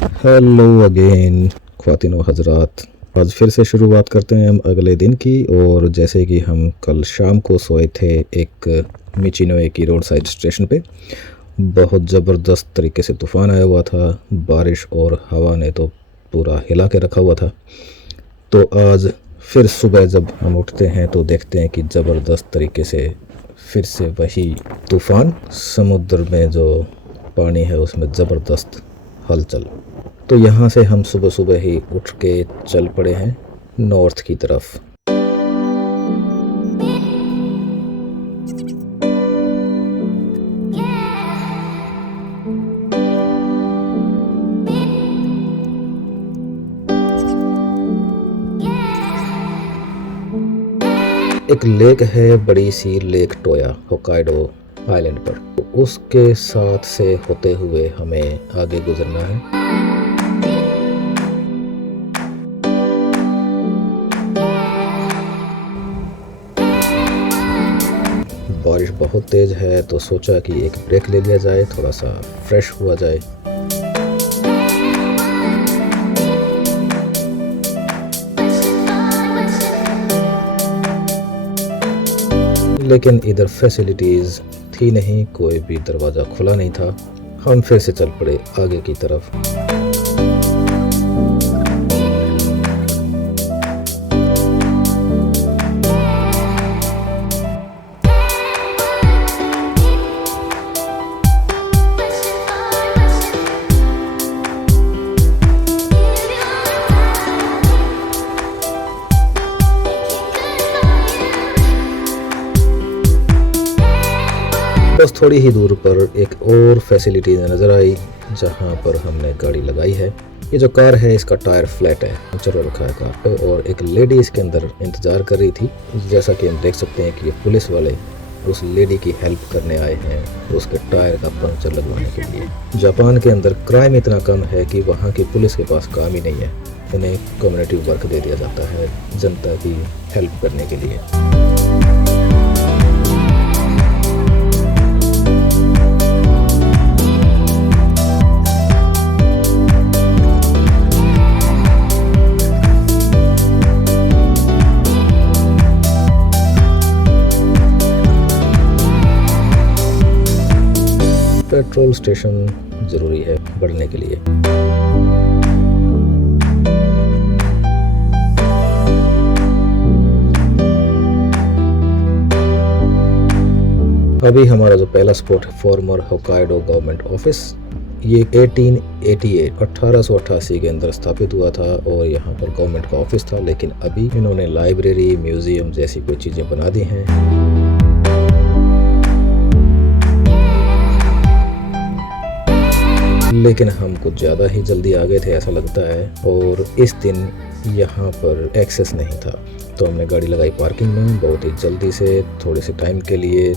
Hello again ख्वातीन व हजरात। आज फिर से शुरुआत करते हैं हम अगले दिन की। और जैसे कि हम कल शाम को सोए थे एक मिचिनोए की रोड साइड स्टेशन पे, बहुत ज़बरदस्त तरीके से तूफ़ान आया हुआ था। बारिश और हवा ने तो पूरा हिला के रखा हुआ था। तो आज फिर सुबह जब हम उठते हैं तो देखते हैं कि ज़बरदस्त तरीके से फिर से वही तूफ़ान, समुद्र में जो पानी है उसमें ज़बरदस्त हलचल। तो यहाँ से हम सुबह सुबह ही उठ के चल पड़े हैं नॉर्थ की तरफ। एक लेक है, बड़ी सी लेक टोया, होकाइडो आइलैंड पर। तो उसके साथ से होते हुए हमें आगे गुजरना है। बारिश बहुत तेज़ है तो सोचा कि एक ब्रेक ले लिया जाए, थोड़ा सा फ्रेश हुआ जाए। लेकिन इधर फैसिलिटीज़ थी नहीं, कोई भी दरवाज़ा खुला नहीं था। हम फिर से चल पड़े आगे की तरफ। बस थोड़ी ही दूर पर एक और फैसिलिटी नज़र आई जहाँ पर हमने गाड़ी लगाई है। ये जो कार है इसका टायर फ्लैट है, पंचर हो रखा है कार पे, और एक लेडी इसके अंदर इंतज़ार कर रही थी। जैसा कि हम देख सकते हैं कि ये पुलिस वाले उस लेडी की हेल्प करने आए हैं उसके टायर का पंचर लगवाने के लिए। जापान के अंदर क्राइम इतना कम है कि वहाँ की पुलिस के पास काम ही नहीं है। उन्हें कम्युनिटी वर्क दे दिया जाता है जनता की हेल्प करने के लिए। पेट्रोल स्टेशन ज़रूरी है बढ़ने के लिए। अभी हमारा जो पहला स्पॉट है फॉर्मर होकाइडो गवर्नमेंट ऑफिस। ये 1888 के अंदर स्थापित हुआ था और यहाँ पर गवर्नमेंट का ऑफिस था, लेकिन अभी इन्होंने लाइब्रेरी, म्यूज़ियम जैसी कोई चीज़ें बना दी हैं। लेकिन हम कुछ ज़्यादा ही जल्दी आ गए थे ऐसा लगता है, और इस दिन यहाँ पर एक्सेस नहीं था तो हमने गाड़ी लगाई पार्किंग में बहुत ही जल्दी से, थोड़े से टाइम के लिए।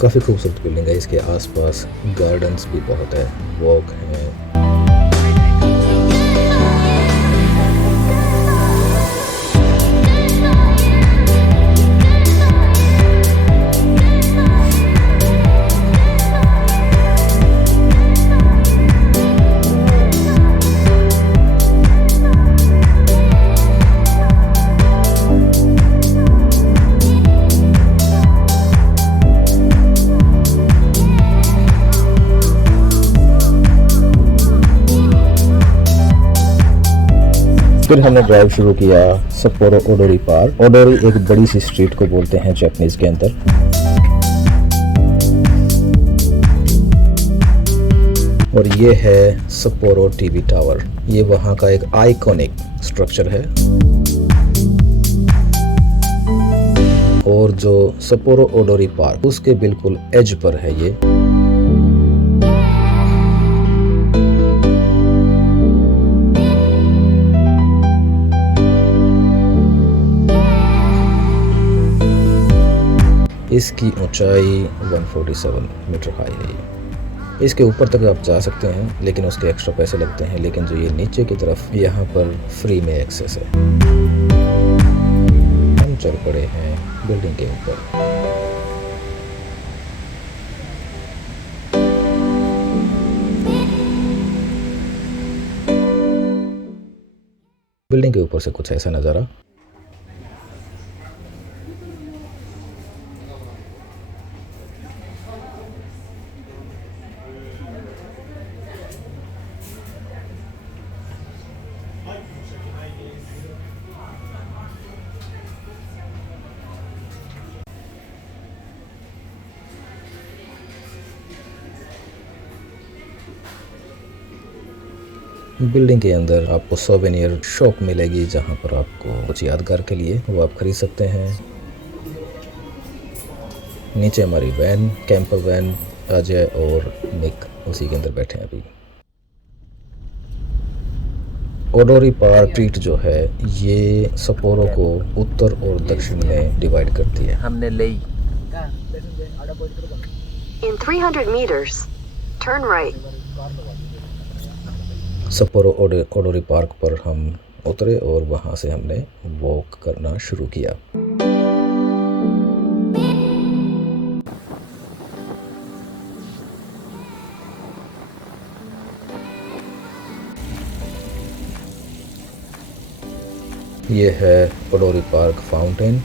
काफ़ी खूबसूरत बिल्डिंग है, इसके आसपास गार्डन्स भी बहुत है, वॉक हैं। फिर हमने ड्राइव शुरू किया सप्पोरो ओडोरी पार्क। ओडोरी एक बड़ी सी स्ट्रीट को बोलते हैं जापानीज के अंदर। और ये है सप्पोरो टीवी टावर। ये वहाँ का एक आइकॉनिक स्ट्रक्चर है। और जो सप्पोरो ओडोरी पार्क उसके बिल्कुल एज पर है ये। इसकी ऊंचाई 147 मीटर हाई है। इसके ऊपर तक आप जा सकते हैं लेकिन उसके एक्स्ट्रा पैसे लगते हैं, लेकिन जो ये नीचे की तरफ यहाँ पर फ्री में एक्सेस है। चल पड़े हैं बिल्डिंग के ऊपर। बिल्डिंग के ऊपर से कुछ ऐसा नज़ारा। बिल्डिंग के अंदर आपको सोवेनियर शॉप मिलेगी जहां पर आपको कुछ यादगार के लिए वो आप खरीद सकते हैं। नीचे हमारी वैन, कैंपर वैन, अजय और निक उसी के अंदर बैठे हैं अभी। ओडोरी पार्क स्ट्रीट जो है ये सपोरो को उत्तर और दक्षिण में डिवाइड करती है। हमने ले In 300 meters, turn right. Sapporo Odori park पर हम उतरे और वहाँ से हमने वॉक करना शुरू किया। ये है ओडोरी पार्क फाउंटेन,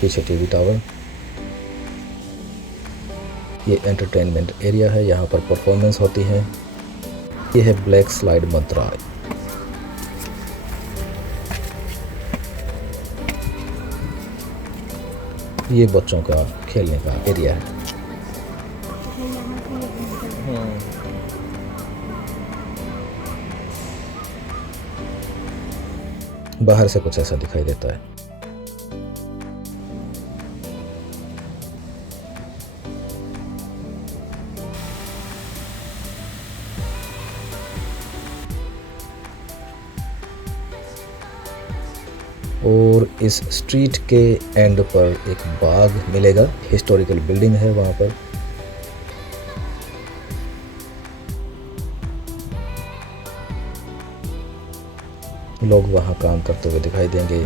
पीछे टीवी टावर। ये एंटरटेनमेंट एरिया है, यहाँ पर परफॉर्मेंस होती है। ये है ब्लैक स्लाइड मंत्रा। ये बच्चों का खेलने का एरिया है। बाहर से कुछ ऐसा दिखाई देता है। और इस स्ट्रीट के एंड पर एक बाग मिलेगा, हिस्टोरिकल बिल्डिंग है वहाँ पर। लोग वहाँ काम करते हुए दिखाई देंगे।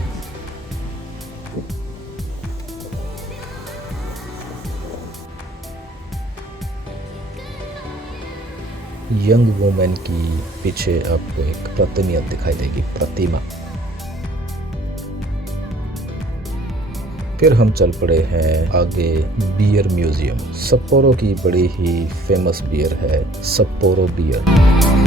यंग वुमेन की पीछे आपको एक प्रतिमा दिखाई देगी, प्रतिमा। फिर हम चल पड़े हैं आगे बियर म्यूजियम। सप्पोरो की बड़ी ही फेमस बियर है सप्पोरो बियर।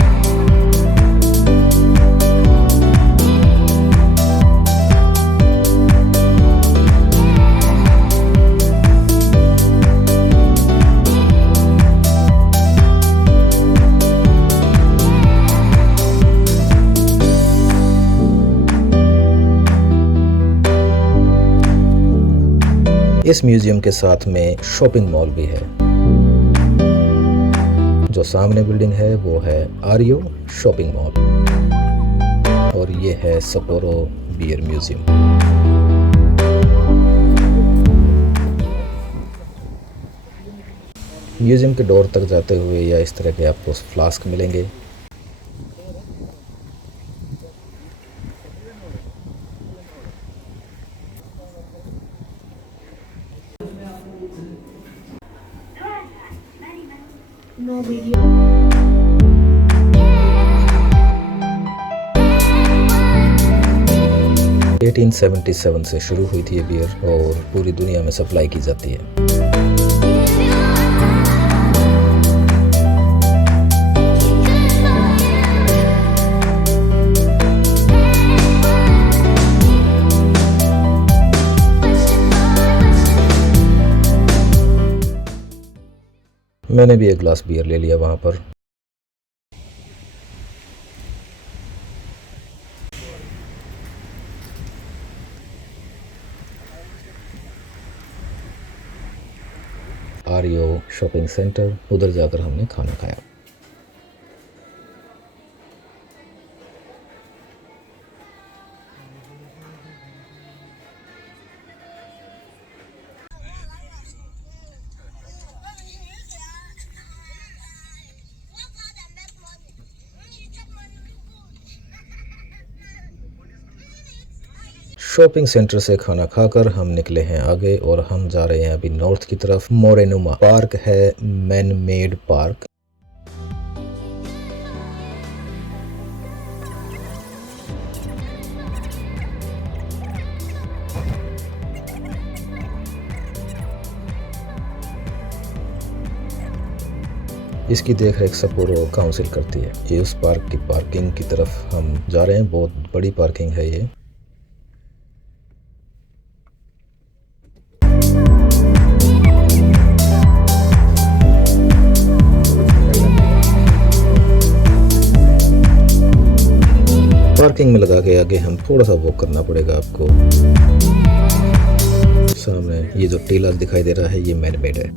इस म्यूजियम के साथ में शॉपिंग मॉल भी है। जो सामने बिल्डिंग है वो है आरियो शॉपिंग मॉल और ये है सपोरो बियर म्यूजियम। म्यूजियम के डोर तक जाते हुए या इस तरह के आपको फ्लास्क मिलेंगे। No video. 1877 से शुरू हुई थी ये बियर और पूरी दुनिया में सप्लाई की जाती है। मैंने भी एक ग्लास बियर ले लिया वहाँ पर। आरियो शॉपिंग सेंटर, उधर जाकर हमने खाना खाया। शॉपिंग सेंटर से खाना खाकर हम निकले हैं आगे और हम जा रहे हैं अभी नॉर्थ की तरफ। मोरेनुमा पार्क है, मैन मेड पार्क। इसकी देखरेख सपोरो काउंसिल करती है। ये उस पार्क की पार्किंग की तरफ हम जा रहे हैं। बहुत बड़ी पार्किंग है ये। पार्किंग में लगा के आगे हम थोड़ा सा वॉक करना पड़ेगा आपको। सामने ये जो टीला दिखाई दे रहा है ये मैन मेड है।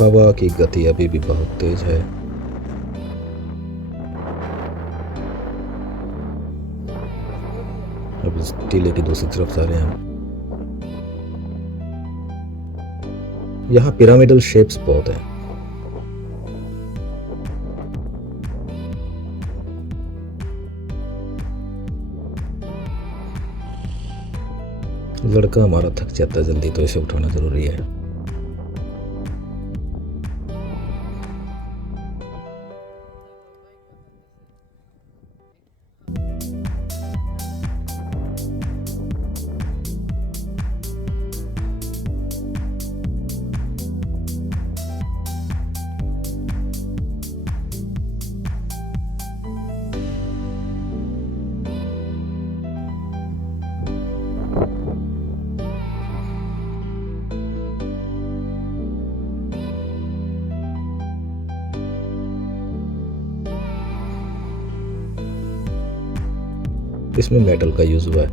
हवा की गति अभी भी बहुत तेज है। अब इस टीले की दूसरी तरफ जा रहे हैं हम। यहाँ पिरामिडल शेप्स बहुत हैं। लड़का हमारा थक जाता है जल्दी, तो इसे उठाना जरूरी है। इसमें मेटल का यूज हुआ है।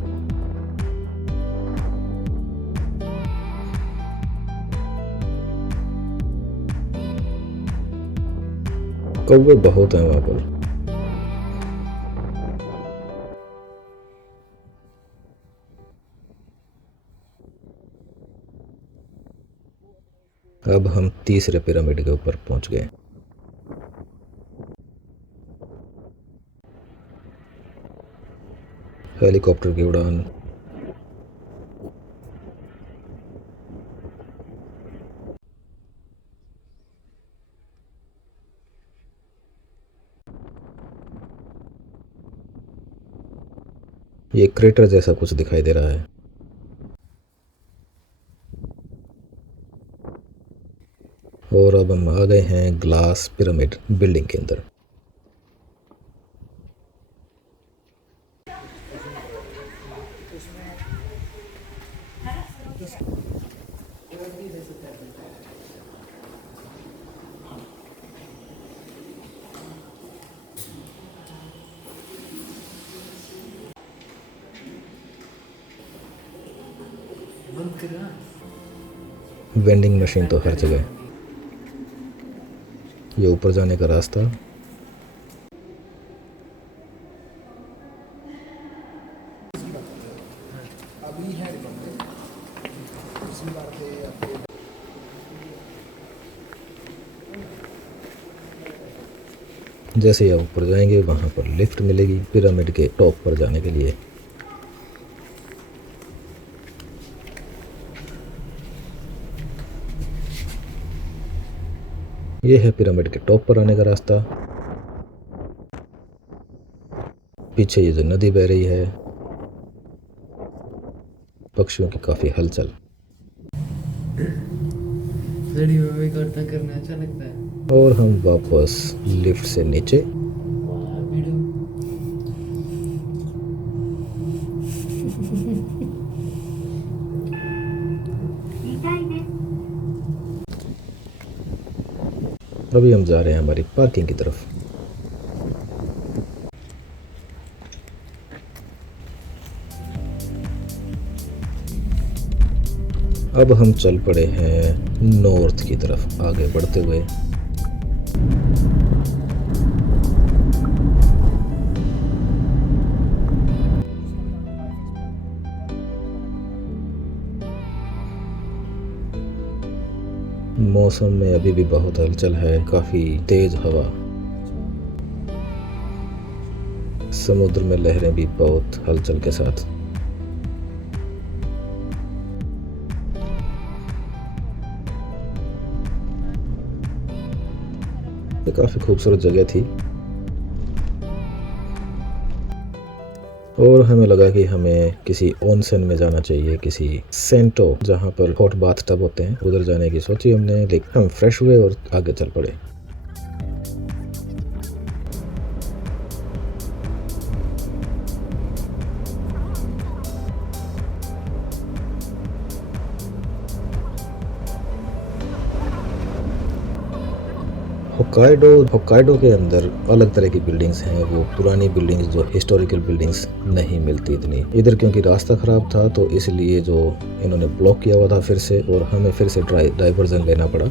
कौवे बहुत हैं वहां पर। अब हम तीसरे पिरामिड के ऊपर पहुंच गए। हेलीकॉप्टर की उड़ान। ये क्रेटर जैसा कुछ दिखाई दे रहा है। और अब हम आ गए हैं ग्लास पिरामिड बिल्डिंग के अंदर। वेंडिंग मशीन तो हर जगह। ये ऊपर जाने का रास्ता। जैसे ही आप ऊपर जाएंगे वहां पर लिफ्ट मिलेगी पिरामिड के टॉप पर जाने के लिए। ये है पिरामिड के टॉप पर आने का रास्ता। पीछे ये जो नदी बह रही है, पक्षियों की काफी हलचल। करना अच्छा लगता है। और हम वापस लिफ्ट से नीचे। अभी हम जा रहे हैं हमारी पार्किंग की तरफ। अब हम चल पड़े हैं नॉर्थ की तरफ आगे बढ़ते हुए। मौसम में अभी भी बहुत हलचल है, काफी तेज हवा, समुद्र में लहरें भी बहुत हलचल के साथ। ये काफी खूबसूरत जगह थी और हमें लगा कि हमें किसी ओनसेन में जाना चाहिए, किसी सेंटो जहाँ पर हॉट बाथ टब होते हैं, उधर जाने की सोची हमने। लेकिन हम फ्रेश हुए और आगे चल पड़े। होक्काइडो के अंदर अलग तरह की बिल्डिंग्स हैं, वो पुरानी बिल्डिंग्स जो हिस्टोरिकल बिल्डिंग्स नहीं मिलती इतनी इधर, क्योंकि रास्ता ख़राब था तो इसलिए जो इन्होंने ब्लॉक किया हुआ था फिर से, और हमें फिर से डाइवर्जन लेना पड़ा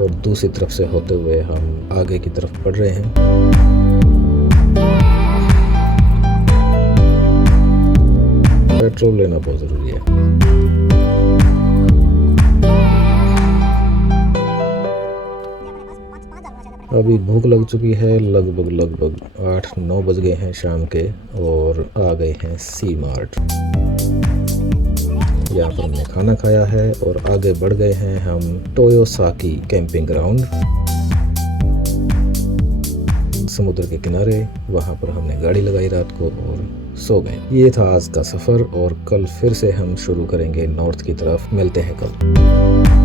और दूसरी तरफ से होते हुए हम आगे की तरफ बढ़ रहे हैं। पेट्रोल लेना बहुत ज़रूरी है। अभी भूख लग चुकी है, लगभग 8-9 बज गए हैं शाम के, और आ गए हैं सी मार्ट। यहाँ पर हमने खाना खाया है और आगे बढ़ गए हैं हम टोयोसाकी कैंपिंग ग्राउंड, समुद्र के किनारे। वहाँ पर हमने गाड़ी लगाई रात को और सो गए। ये था आज का सफ़र और कल फिर से हम शुरू करेंगे नॉर्थ की तरफ। मिलते हैं कल।